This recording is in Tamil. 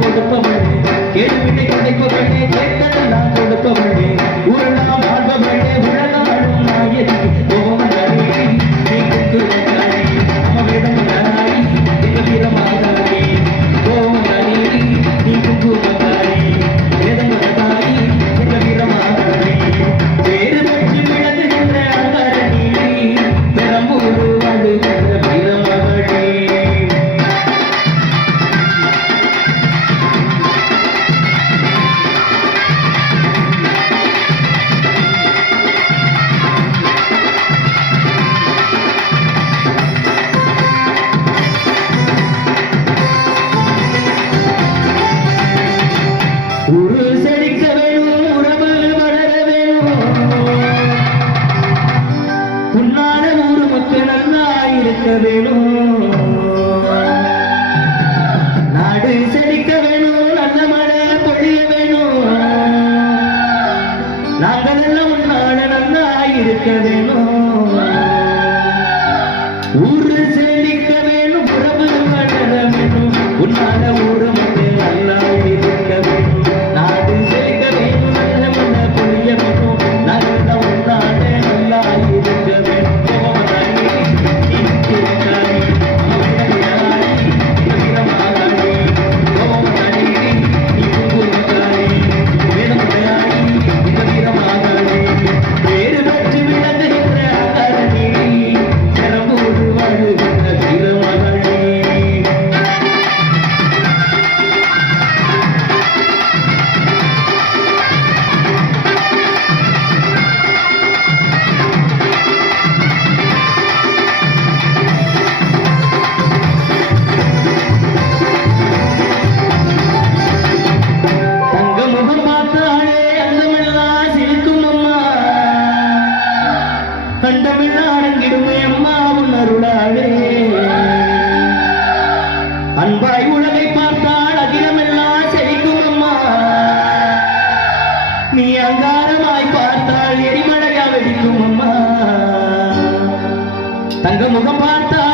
por இருக்க வேணும். நாடு செழிக்க வேணும் நல்ல மழை பொழிய வேணும். நாங்கள் எல்லாம் உன்னால நல்லா இருக்க வேணும். ஊரு செழிக்க வேணும் உறவு வேணும். உன்னால கண்டமில் அடங்கிடுமே அம்மா உன் அருளாளே அன்பாய் உலகை பார்த்தால் அகிலமெல்லாம் செழிக்கும் அம்மா. நீ அங்காரமாய் பார்த்தால் எரிமலையா வெடிக்கும் அம்மா. தங்க முகம் பார்த்தால்